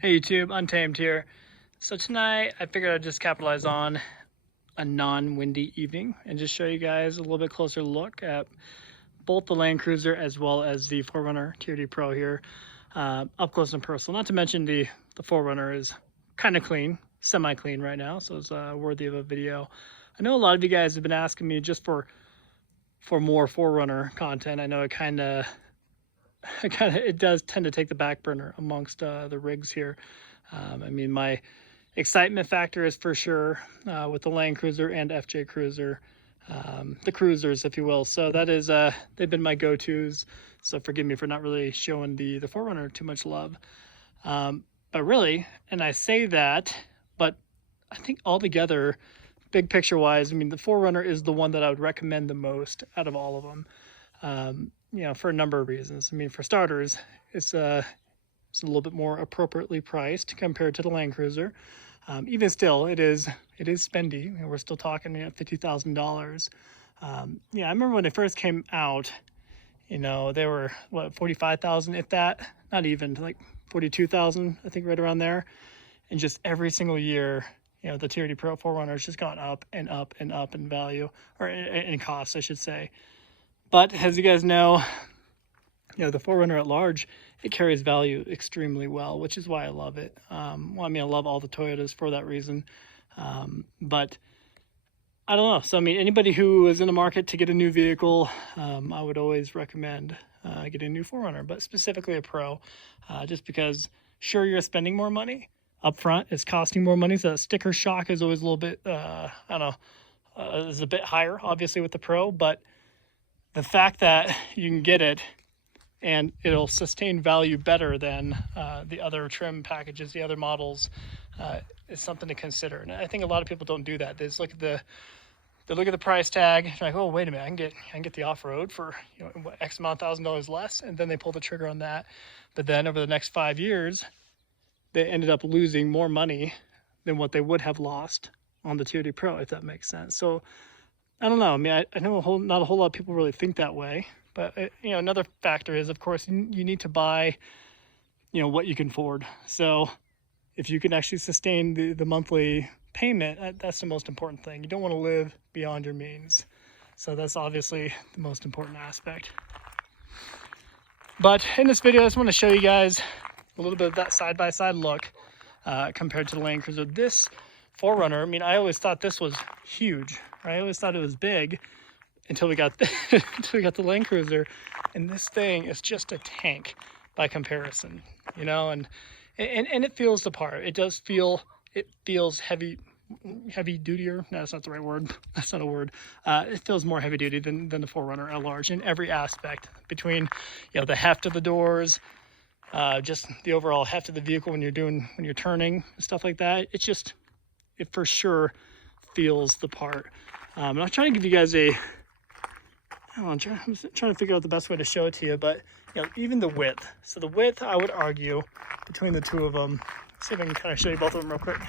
Hey YouTube, Untamed here. So tonight I figured I'd just capitalize on a non-windy evening and just show you guys a little bit closer look at both the Land Cruiser as well as the 4Runner TRD Pro here, up close and personal. Not to mention the 4Runner is kind of clean, semi-clean right now, so it's worthy of a video. I know a lot of you guys have been asking me just for more 4Runner content. I know it does tend to take the back burner amongst the rigs here. I mean, my excitement factor is for sure with the Land Cruiser and FJ Cruiser, the cruisers, if you will. So that is, they've been my go-tos. So forgive me for not really showing the 4Runner too much love. But really, and I say that, but I think altogether, big picture wise, I mean, the 4Runner is the one that I would recommend the most out of all of them. You know, for a number of reasons. I mean, for starters, it's a little bit more appropriately priced compared to the Land Cruiser. Even still, it is spendy. We're still talking $50,000. Yeah, I remember when they first came out. You know, they were what, 45,000, if that, not even, like 42,000, I think, right around there. And just every single year, you know, the TRD Pro 4Runner has just gone up and up and up in value, or in cost, I should say. But as you guys know, you know, the 4Runner at large, it carries value extremely well, which is why I love it. Well, I mean, I love all the Toyotas for that reason. But I don't know. So, I mean, anybody who is in the market to get a new vehicle, I would always recommend getting a new 4Runner, but specifically a Pro, just because, sure, you're spending more money up front. It's costing more money, so that sticker shock is always a little bit, I don't know, is a bit higher, obviously, with the Pro, but the fact that you can get it and it'll sustain value better than the other trim packages, the other models, is something to consider. And I think a lot of people don't do that. They just look at the price tag, like, oh, wait a minute, I can get the off-road for, you know, X amount $1,000 less, and then they pull the trigger on that. But then over the next 5 years, they ended up losing more money than what they would have lost on the TRD Pro, if that makes sense. So I don't know. I mean, I know not a whole lot of people really think that way, but you know, another factor is, of course, you need to buy, you know, what you can afford. So if you can actually sustain the monthly payment, that's the most important thing. You don't want to live beyond your means. So that's obviously the most important aspect. But in this video, I just want to show you guys a little bit of that side-by-side look compared to the Land Cruiser. This 4Runner, I mean, I always thought this was huge, right? I always thought it was big until we got the Land Cruiser, and this thing is just a tank by comparison, you know, and it feels the part. It feels heavy dutier. No, that's not the right word. That's not a word. It feels more heavy duty than the 4Runner at large in every aspect, between, you know, the heft of the doors, just the overall heft of the vehicle when you're turning, stuff like that. It for sure feels the part. And I'm trying to give you guys I'm trying to figure out the best way to show it to you, but you know, even the width. So the width, I would argue, between the two of them. Let's see if I can kind of show you both of them real quick,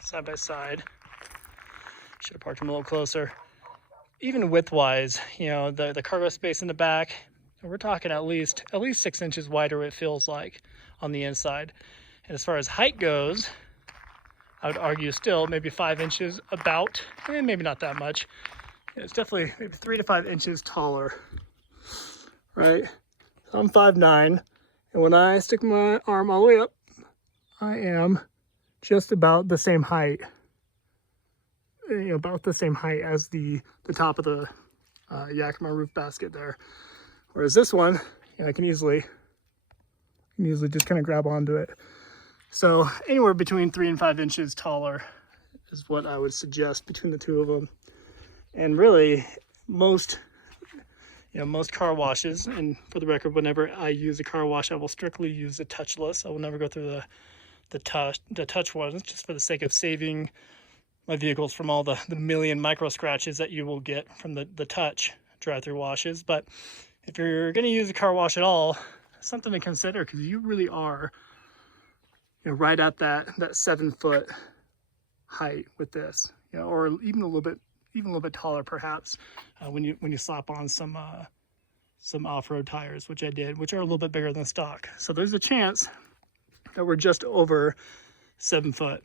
side by side. Should have parked them a little closer. Even width-wise, you know, the cargo space in the back, we're talking at least 6 inches wider, it feels like, on the inside. And as far as height goes, I would argue still maybe 5 inches about, and maybe not that much. It's definitely maybe 3 to 5 inches taller, right? So I'm 5'9", and when I stick my arm all the way up, I am just about the same height, you know, about the same height as the top of the Yakima roof basket there. Whereas this one, you know, I can easily just kind of grab onto it. So anywhere between 3 and 5 inches taller is what I would suggest between the two of them. And really, most car washes, and for the record, whenever I use a car wash, I will strictly use the touchless. I will never go through the touch ones, just for the sake of saving my vehicles from all the million micro scratches that you will get from the touch drive-through washes. But if you're going to use a car wash at all, something to consider, because you really are, you know, right at that 7-foot height with this, you know, or even a little bit taller perhaps, when you slap on some off-road tires, which I did, which are a little bit bigger than stock. So there's a chance that were just over 7 foot.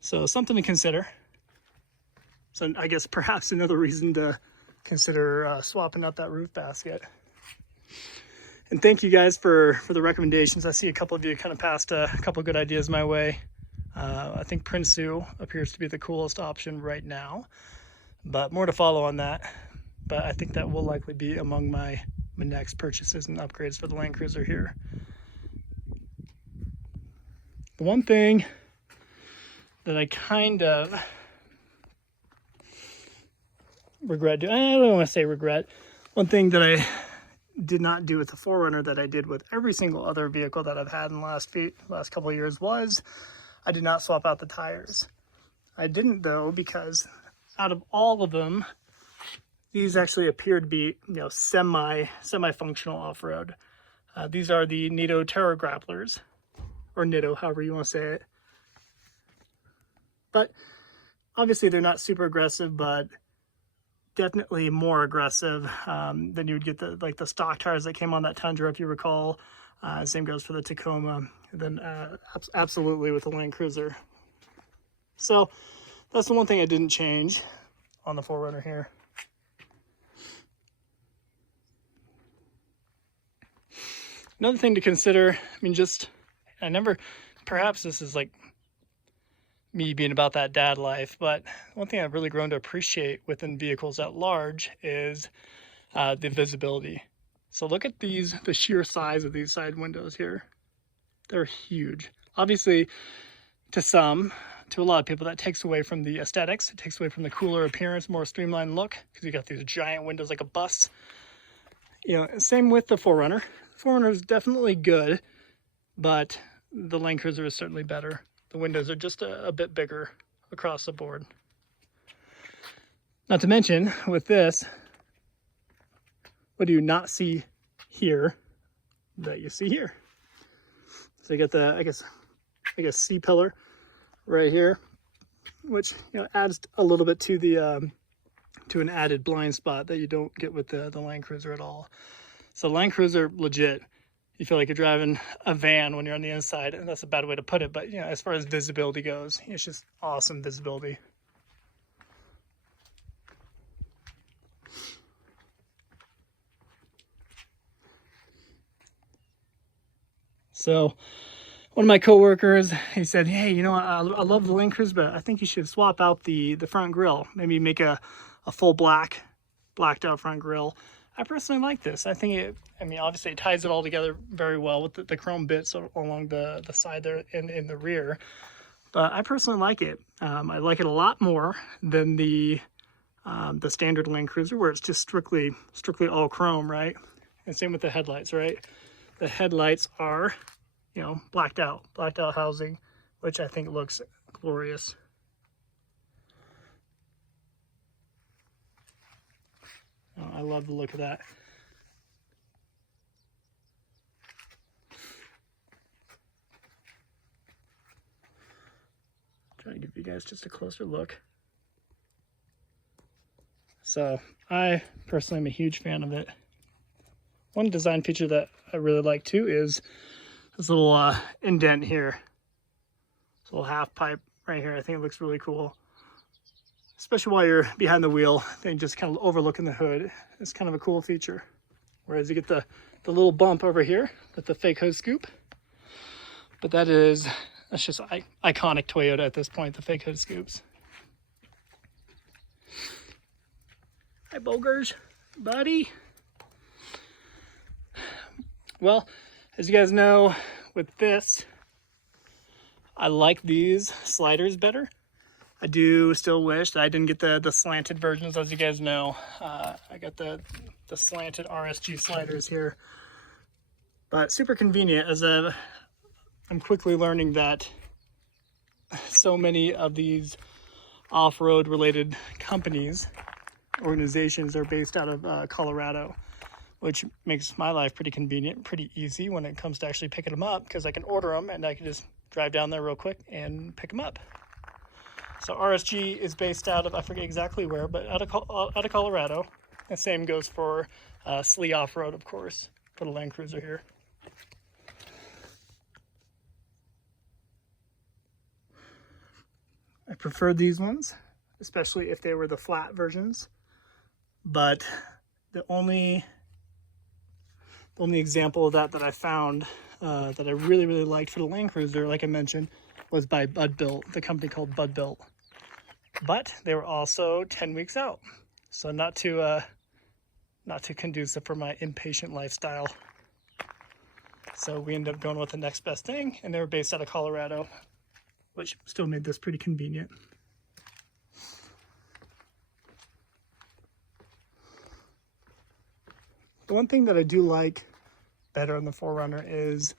So something to consider. So I guess perhaps another reason to consider swapping out that roof basket. And thank you guys for the recommendations. I see a couple of you kind of passed a couple of good ideas my way. I think Prinsu appears to be the coolest option right now, but more to follow on that. But I think that will likely be among my next purchases and upgrades for the Land Cruiser here. The one thing that I kind of regret doing, I don't want to say regret, one thing that I did not do with the 4Runner that I did with every single other vehicle that I've had in the last couple of years was I did not swap out the tires. I didn't though, because out of all of them, these actually appear to be, you know, semi-functional off-road. These are the Nitto Terra Grapplers, or Nitto, however you want to say it. But obviously they're not super aggressive, but definitely more aggressive than you would get the stock tires that came on that Tundra, if you recall. Same goes for the Tacoma, and then absolutely with the Land Cruiser. So that's the one thing I didn't change on the 4Runner here. Another thing to consider, I mean, perhaps this is like me being about that dad life, but one thing I've really grown to appreciate within vehicles at large is the visibility. So look at the sheer size of these side windows here. They're huge. Obviously, to a lot of people, that takes away from the aesthetics. It takes away from the cooler appearance, more streamlined look, because you got these giant windows like a bus. You know, same with the 4Runner. 4Runner is definitely good, but the Land Cruiser is certainly better. The windows are just a bit bigger across the board. Not to mention, with this, what do you not see here that you see here? So you get the, I guess C-pillar right here, which, you know, adds a little bit to the to an added blind spot that you don't get with the Land Cruiser at all. So Land Cruiser, legit, you feel like you're driving a van when you're on the inside, and that's a bad way to put it, but you know, as far as visibility goes, it's just awesome visibility. So one of my coworkers, he said, hey, you know, I love the Land Cruiser, but I think you should swap out the front grille, maybe make a full blacked out front grille. I personally like this. I think I mean, obviously it ties it all together very well with the chrome bits along the side there and in the rear. But I personally like it. I like it a lot more than the standard Land Cruiser, where it's just strictly all chrome, right? And same with the headlights, right? The headlights are, you know, blacked out housing, which I think looks glorious. Oh, I love the look of that. Try to give you guys just a closer look. So I personally am a huge fan of it. One design feature that I really like too is this little indent here. This little half pipe right here. I think it looks really cool, especially while you're behind the wheel and just kind of overlooking the hood. It's kind of a cool feature. Whereas you get the little bump over here with the fake hood scoop. But that's just iconic Toyota at this point, the fake hood scoops. Hi, Bogers, buddy. Well, as you guys know, with this, I like these sliders better. I do still wish that I didn't get the slanted versions, as you guys know. I got the slanted RSG sliders here. But super convenient, as I'm quickly learning that so many of these off-road related organizations are based out of Colorado, which makes my life pretty convenient, pretty easy when it comes to actually picking them up, because I can order them and I can just drive down there real quick and pick them up. So RSG is based out of, I forget exactly where, but out of Colorado. The same goes for SLE Off-Road, of course, for the Land Cruiser here. I prefer these ones, especially if they were the flat versions. But the only example of that I found that I really liked for the Land Cruiser, like I mentioned, was by Built, the company called Built. But they were also 10 weeks out, so not too conducive for my impatient lifestyle. So we ended up going with the next best thing, and they were based out of Colorado, which still made this pretty convenient. The one thing that I do like better on the 4Runner is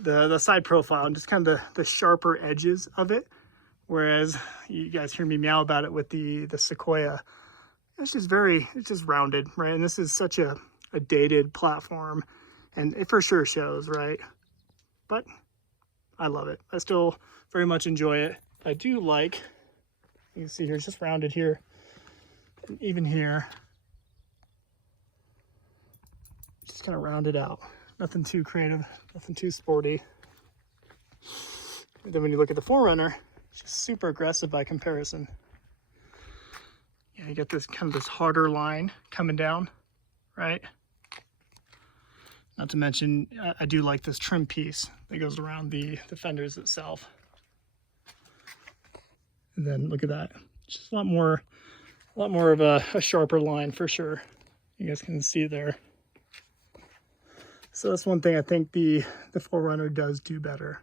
the side profile and just kind of the sharper edges of it. Whereas you guys hear me meow about it with the Sequoia. It's just rounded, right? And this is such a dated platform, and it for sure shows, right? But I love it. I still very much enjoy it. I do like, you can see here, it's just rounded here, and even here, just kind of rounded out. Nothing too creative, nothing too sporty. And then when you look at the 4Runner, it's just super aggressive by comparison. Yeah, you get this kind of this harder line coming down, right? Not to mention, I do like this trim piece that goes around the fenders itself. And then look at that, just a lot more of a sharper line for sure. You guys can see there. So that's one thing I think the 4Runner does do better.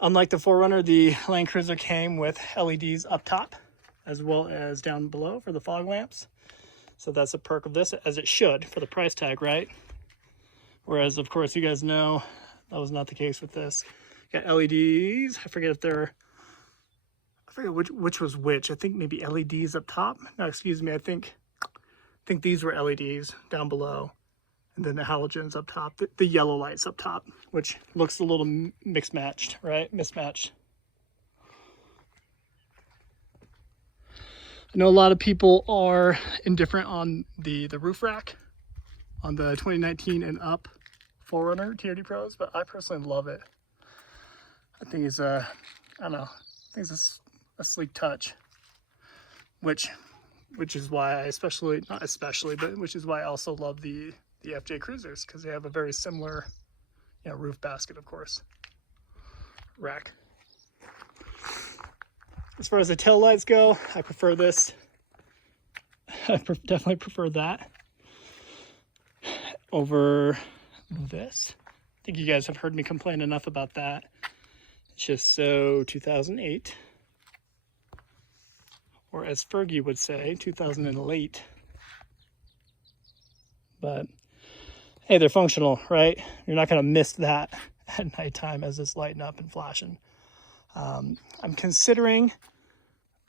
Unlike the 4Runner, the Land Cruiser came with LEDs up top as well as down below for the fog lamps. So that's a perk of this, as it should for the price tag, right? Whereas, of course, you guys know that was not the case with this. Got LEDs. I forget which was which. I think maybe LEDs up top. No, excuse me. I think these were LEDs down below, and then the halogens up top. The yellow lights up top, which looks a little mismatched, right? Mismatched. I know a lot of people are indifferent on the roof rack on the 2019 and up 4Runner TRD Pros, but I personally love it. I think it's I don't know, I think it's a sleek touch, which is why I which is why I also love the FJ Cruisers, because they have a very similar, roof basket, of course, rack. As far as the tail lights go, I prefer this. I definitely prefer that over this. I think you guys have heard me complain enough about that. It's just so 2008, or as Fergie would say, 2008. But hey, they're functional, right? You're not going to miss that at nighttime as it's lighting up and flashing. I'm considering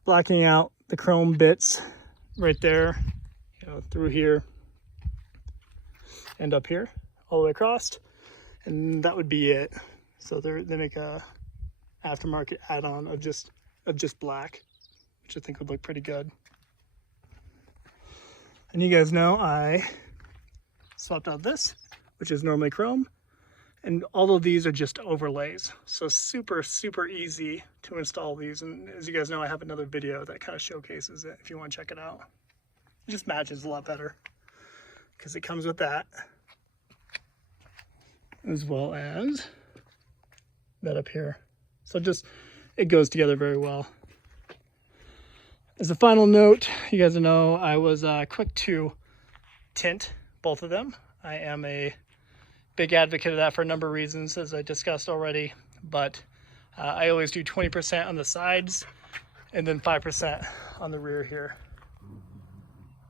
blacking out the chrome bits right there, through here and up here, all the way across, and that would be it. So they make a aftermarket add-on of just black, which I think would look pretty good. And you guys know I swapped out this, which is normally chrome, and all of these are just overlays, so super easy to install these. And as you guys know, I have another video that kind of showcases it if you want to check it out. It just matches a lot better because it comes with that, as well as that up here. So it goes together very well. As a final note, you guys know I was quick to tint both of them. I am a big advocate of that for a number of reasons, as I discussed already, but I always do 20% on the sides and then 5% on the rear here.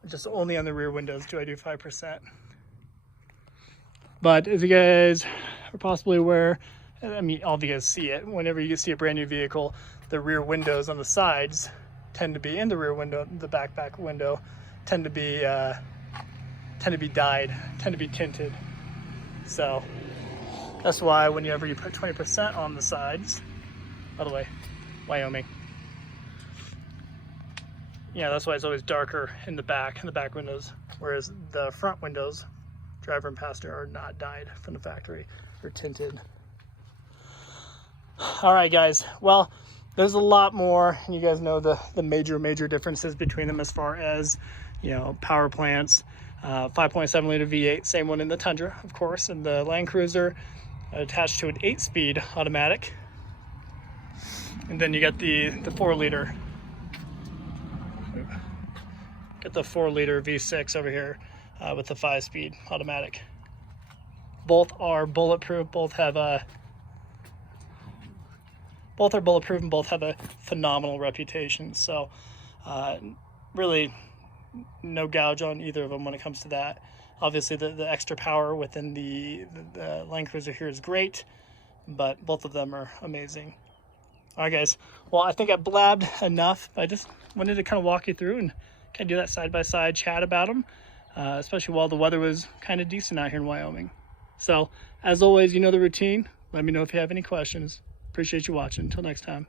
Just only on the rear windows do I do 5%. But as you guys are possibly aware, I mean, all of you guys see it, whenever you see a brand new vehicle, the rear windows on the sides tend to be, in the rear window, the back window, tend to be dyed, tend to be tinted. So that's why whenever you put 20% on the sides, by the way, Wyoming. Yeah, that's why it's always darker in the back windows, whereas the front windows, driver and passenger, are not dyed from the factory. They're tinted. All right, guys. Well, there's a lot more. You guys know the major differences between them as far as, you know, power plants. 5.7 liter V8, same one in the Tundra, of course, and the Land Cruiser attached to an 8-speed automatic. And then you got the 4 liter. Got the 4 liter V6 over here with the 5-speed automatic. Both are bulletproof. Both are bulletproof, and both have a phenomenal reputation. So really no gouge on either of them when it comes to that. Obviously the extra power within the Land Cruiser here is great, but both of them are amazing. All right, guys. Well, I think I blabbed enough. I just wanted to kind of walk you through and kind of do that side-by-side chat about them, especially while the weather was kind of decent out here in Wyoming. So, as always, you know the routine. Let me know if you have any questions. Appreciate you watching. Until next time.